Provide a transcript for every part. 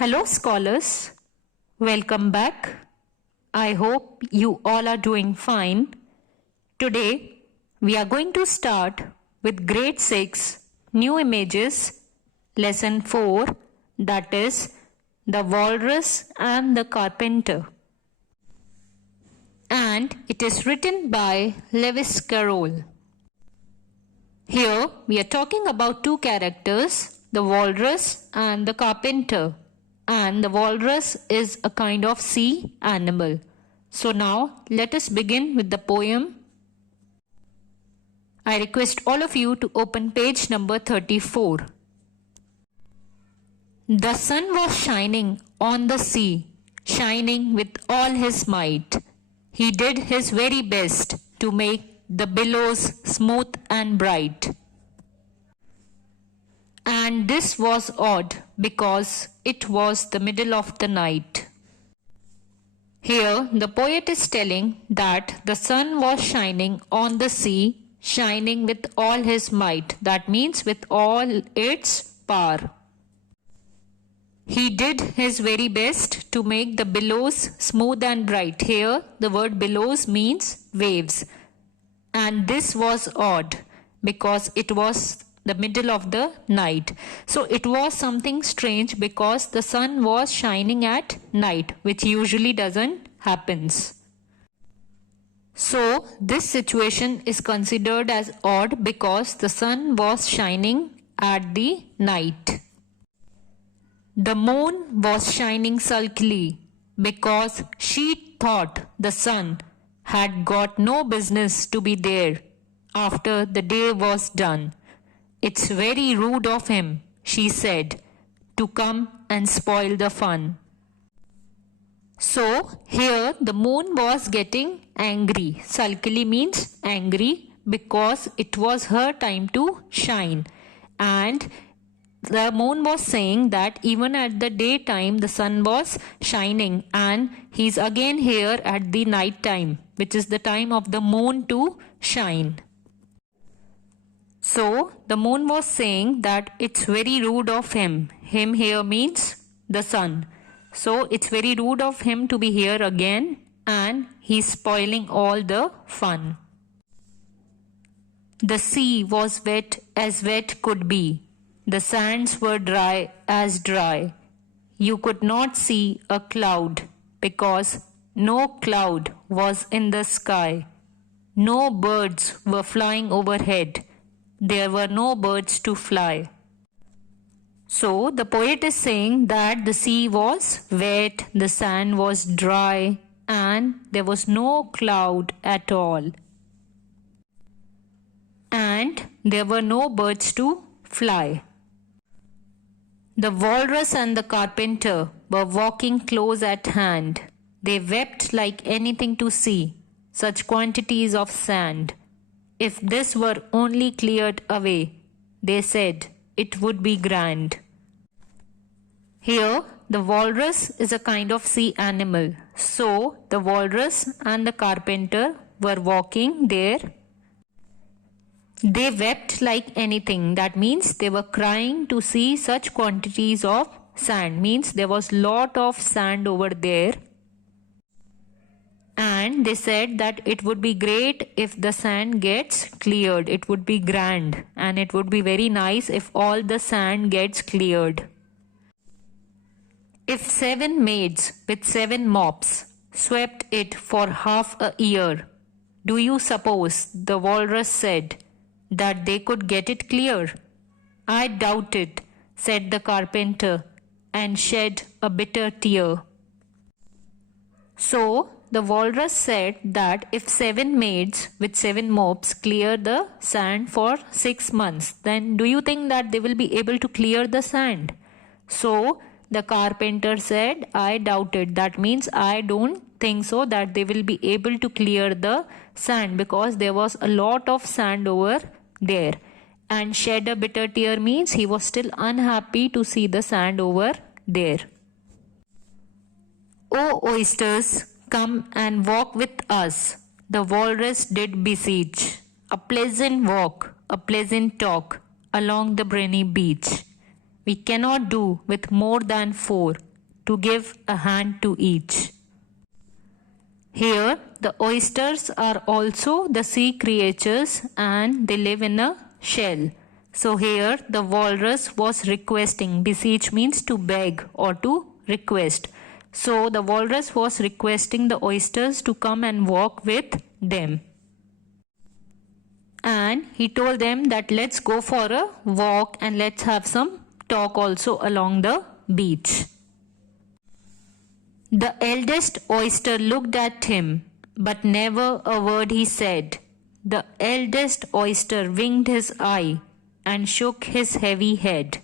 Hello, scholars. Welcome back. I hope you all are doing fine. Today, we are going to start with Grade 6 New Images, Lesson 4, that is, The Walrus and the Carpenter. And it is written by Lewis Carroll. Here, we are talking about two characters, the walrus and the carpenter. And the walrus is a kind of sea animal. So now let us begin with the poem. I request all of you to open page number 34. The sun was shining on the sea, shining with all his might. He did his very best to make the billows smooth and bright. And this was odd because it was the middle of the night. Here the poet is telling that the sun was shining on the sea, shining with all his might. That means with all its power. He did his very best to make the billows smooth and bright. Here the word billows means waves. And this was odd because it was the middle of the night. So it was something strange because the sun was shining at night, which usually doesn't happens. So this situation is considered as odd because the sun was shining at the night. The moon was shining sulkily because she thought the sun had got no business to be there after the day was done. It's very rude of him, she said, to come and spoil the fun. So here the moon was getting angry. Sulkily means angry because it was her time to shine. And the moon was saying that even at the daytime the sun was shining and he's again here at the night time, which is the time of the moon to shine. So the moon was saying that it's very rude of him. Him here means the sun. So it's very rude of him to be here again and he's spoiling all the fun. The sea was wet as wet could be. The sands were dry as dry. You could not see a cloud because no cloud was in the sky. No birds were flying overhead. There were no birds to fly. So the poet is saying that the sea was wet, the sand was dry, and there was no cloud at all. And there were no birds to fly. The walrus and the carpenter were walking close at hand. They wept like anything to see such quantities of sand. If this were only cleared away, they said, it would be grand. Here, the walrus is a kind of sea animal. So, the walrus and the carpenter were walking there. They wept like anything. That means they were crying to see such quantities of sand. Means there was lot of sand over there. And they said that it would be great if the sand gets cleared. It would be grand and it would be very nice if all the sand gets cleared. If 7 maids with 7 mops swept it for half a year, do you suppose, the walrus said, that they could get it clear? I doubt it, said the carpenter, and shed a bitter tear. So, the walrus said that if 7 maids with 7 mops clear the sand for 6 months, then do you think that they will be able to clear the sand? So the carpenter said, I doubt it. That means I don't think so that they will be able to clear the sand because there was a lot of sand over there. And shed a bitter tear means he was still unhappy to see the sand over there. O oysters, come and walk with us, the walrus did beseech. A pleasant walk, a pleasant talk along the briny beach. We cannot do with more than 4, to give a hand to each. Here, the oysters are also the sea creatures and they live in a shell. So here the walrus was requesting. Beseech means to beg or to request. So the walrus was requesting the oysters to come and walk with them. And he told them that let's go for a walk and let's have some talk also along the beach. The eldest oyster looked at him, but never a word he said. The eldest oyster winked his eye and shook his heavy head,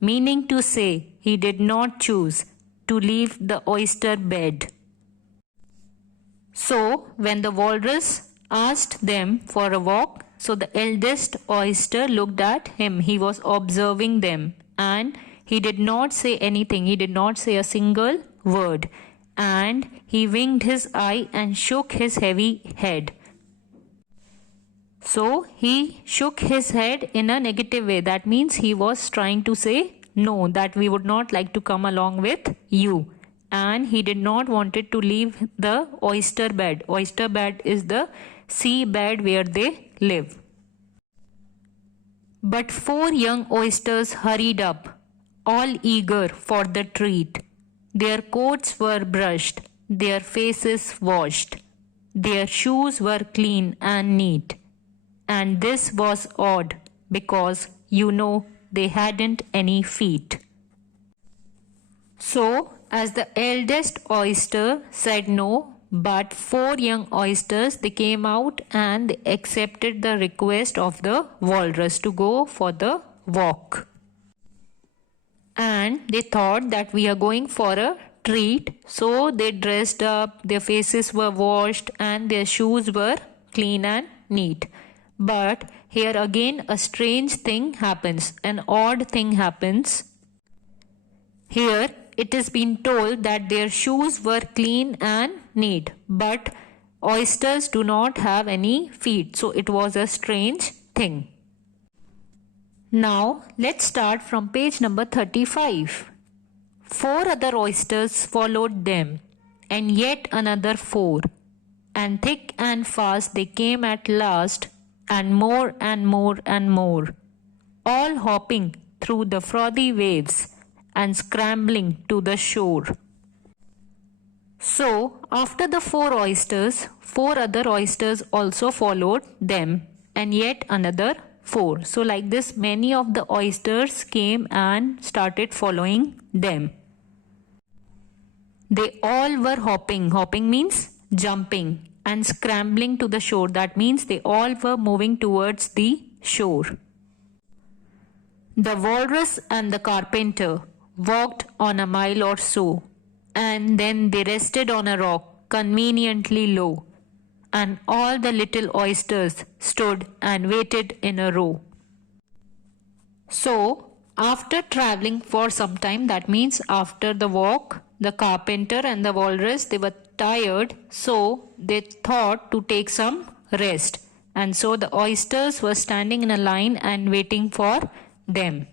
meaning to say he did not choose to leave the oyster bed. So, when the walrus asked them for a walk, so the eldest oyster looked at him. He was observing them and he did not say anything. He did not say a single word. And he winked his eye and shook his heavy head. So he shook his head in a negative way. That means he was trying to say no, that we would not like to come along with you. And he did not wanted to leave the oyster bed. Oyster bed is the sea bed where they live. But 4 young oysters hurried up, all eager for the treat. Their coats were brushed, their faces washed, their shoes were clean and neat. And this was odd because, they hadn't any feet. So, as the eldest oyster said no, but 4 young oysters, they came out and they accepted the request of the walrus to go for the walk. And they thought that we are going for a treat, so they dressed up, their faces were washed and their shoes were clean and neat. But here again a strange thing happens, an odd thing happens. Here it is been told that their shoes were clean and neat, but oysters do not have any feet, so it was a strange thing. Now let's start from page number 35. 4 other oysters followed them, and yet another 4, and thick and fast they came at last, and more and more and more, all hopping through the frothy waves and scrambling to the shore. So, after the 4 oysters, 4 other oysters also followed them, and yet another 4. So, like this, many of the oysters came and started following them. They all were hopping. Hopping means jumping, and scrambling to the shore. That means they all were moving towards the shore. The walrus and the carpenter walked on a mile or so, and then they rested on a rock conveniently low, and all the little oysters stood and waited in a row. So, after traveling for some time, that means after the walk, the carpenter and the walrus, they were tired, so they thought to take some rest. And so the oysters were standing in a line and waiting for them.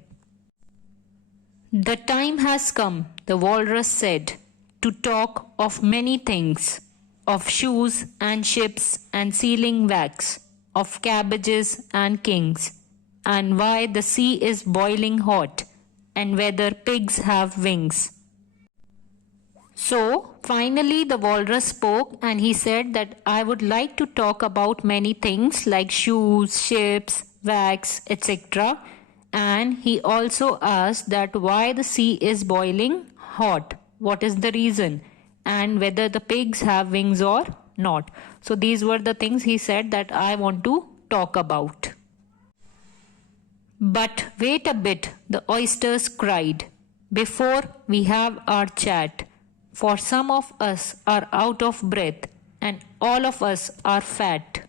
The time has come, the walrus said, to talk of many things, of shoes and ships and sealing wax, of cabbages and kings, and why the sea is boiling hot, and whether pigs have wings. So, finally the walrus spoke and he said that I would like to talk about many things like shoes, ships, wax, etc. And he also asked that why the sea is boiling hot, what is the reason, and whether the pigs have wings or not. So these were the things he said that I want to talk about. But wait a bit, the oysters cried, before we have our chat, for some of us are out of breath and all of us are fat.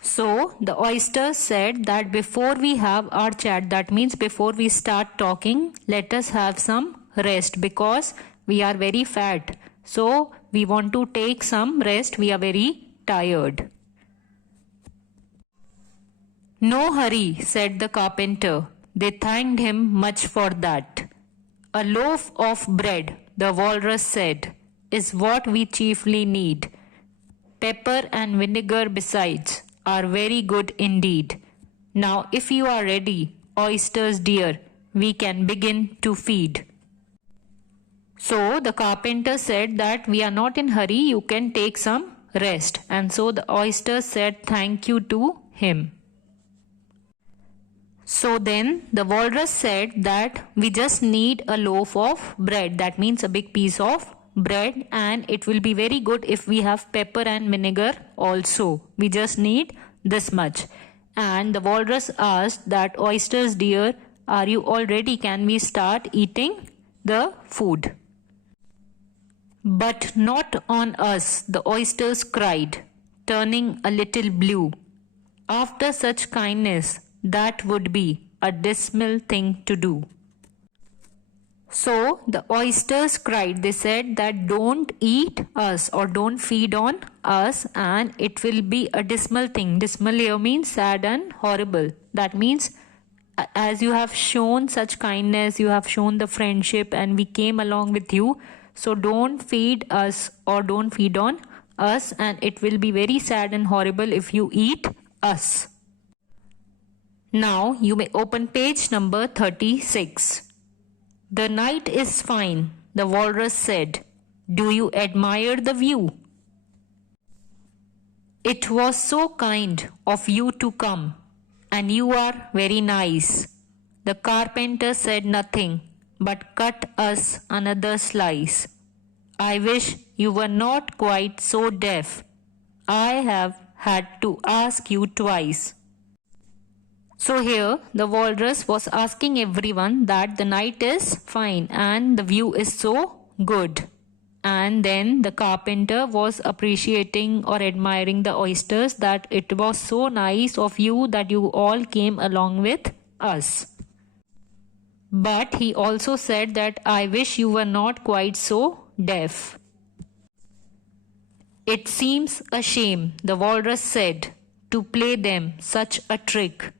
So the oysters said that before we have our chat, that means before we start talking, let us have some rest because we are very fat. So we want to take some rest, we are very tired. No hurry, said the carpenter. They thanked him much for that. A loaf of bread, the walrus said, is what we chiefly need. Pepper and vinegar besides are very good indeed. Now if you are ready, oysters dear, we can begin to feed. So the carpenter said that we are not in hurry, you can take some rest. And so the oysters said thank you to him. So then the walrus said that we just need a loaf of bread. That means a big piece of bread, and it will be very good if we have pepper and vinegar also. We just need this much. And the walrus asked that oysters dear, are you all ready? Can we start eating the food? But not on us, the oysters cried, turning a little blue. After such kindness, that would be a dismal thing to do. So the oysters cried, they said that don't eat us or don't feed on us, and it will be a dismal thing. Dismal here means sad and horrible. That means as you have shown such kindness, you have shown the friendship, and we came along with you. So don't feed us or don't feed on us, and it will be very sad and horrible if you eat us. Now you may open page number 36. The night is fine, the walrus said. Do you admire the view? It was so kind of you to come, and you are very nice. The carpenter said nothing, but cut us another slice. I wish you were not quite so deaf. I have had to ask you twice. So here the walrus was asking everyone that the night is fine and the view is so good. And then the carpenter was appreciating or admiring the oysters that it was so nice of you that you all came along with us. But he also said that I wish you were not quite so deaf. It seems a shame, the walrus said, to play them such a trick.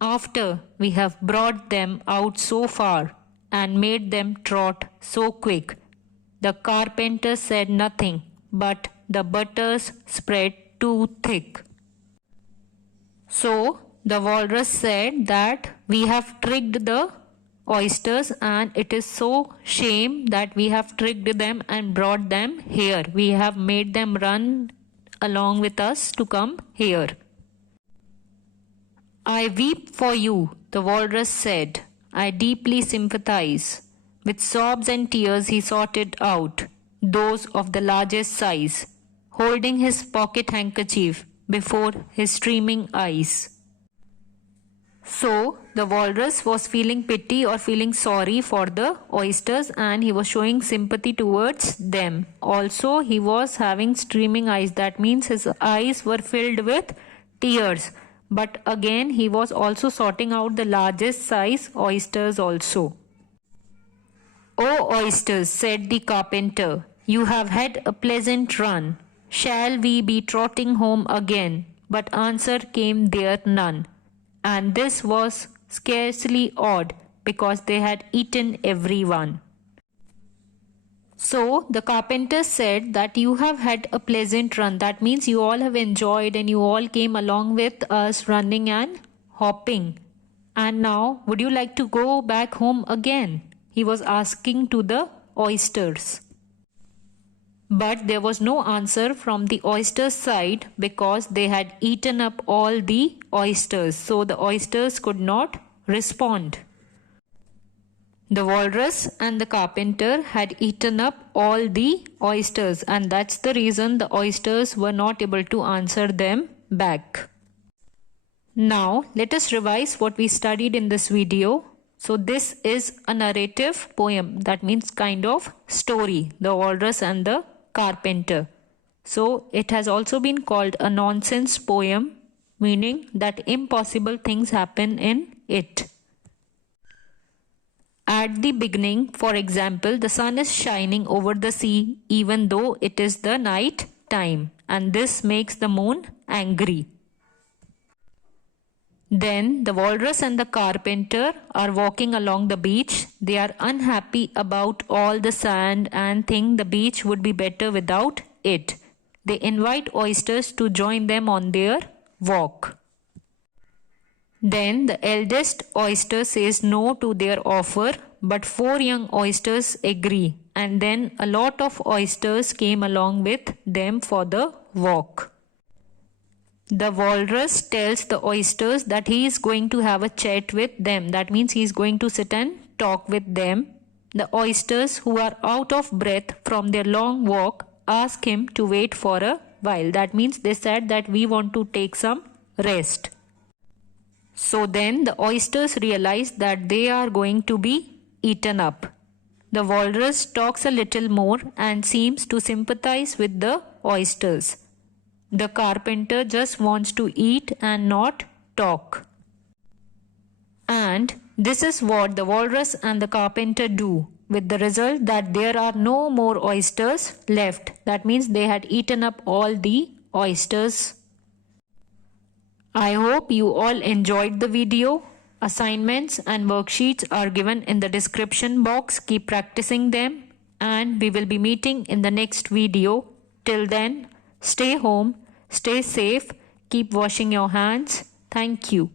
After we have brought them out so far and made them trot so quick. The carpenter said nothing, but the butters spread too thick. So the walrus said that we have tricked the oysters, and it is so shame that we have tricked them and brought them here. We have made them run along with us to come here. I weep for you, the walrus said. I deeply sympathize. With sobs and tears he sorted out those of the largest size, holding his pocket handkerchief before his streaming eyes. So the walrus was feeling pity or feeling sorry for the oysters, and he was showing sympathy towards them. Also he was having streaming eyes. That means his eyes were filled with tears. But again he was also sorting out the largest size oysters also. "Oh oysters," said the carpenter, "you have had a pleasant run. Shall we be trotting home again?" But answer came there none. And this was scarcely odd, because they had eaten every one. So the carpenter said that you have had a pleasant run. That means you all have enjoyed and you all came along with us running and hopping. And now would you like to go back home again? He was asking to the oysters. But there was no answer from the oysters' side, because they had eaten up all the oysters. So the oysters could not respond. The walrus and the carpenter had eaten up all the oysters, and that's the reason the oysters were not able to answer them back. Now let us revise what we studied in this video. So this is a narrative poem, that means kind of story, the walrus and the carpenter. So it has also been called a nonsense poem, meaning that impossible things happen in it. At the beginning, for example, the sun is shining over the sea even though it is the night time, and this makes the moon angry. Then the walrus and the carpenter are walking along the beach. They are unhappy about all the sand and think the beach would be better without it. They invite oysters to join them on their walk. Then the eldest oyster says no to their offer, but 4 young oysters agree, and then a lot of oysters came along with them for the walk. The walrus tells the oysters that he is going to have a chat with them. That means he is going to sit and talk with them. The oysters, who are out of breath from their long walk, ask him to wait for a while. That means they said that we want to take some rest. So then the oysters realize that they are going to be eaten up. The walrus talks a little more and seems to sympathize with the oysters. The carpenter just wants to eat and not talk. And this is what the walrus and the carpenter do, with the result that there are no more oysters left. That means they had eaten up all the oysters. I hope you all enjoyed the video. Assignments and worksheets are given in the description box. Keep practicing them, and we will be meeting in the next video. Till then, stay home, stay safe, keep washing your hands. Thank you.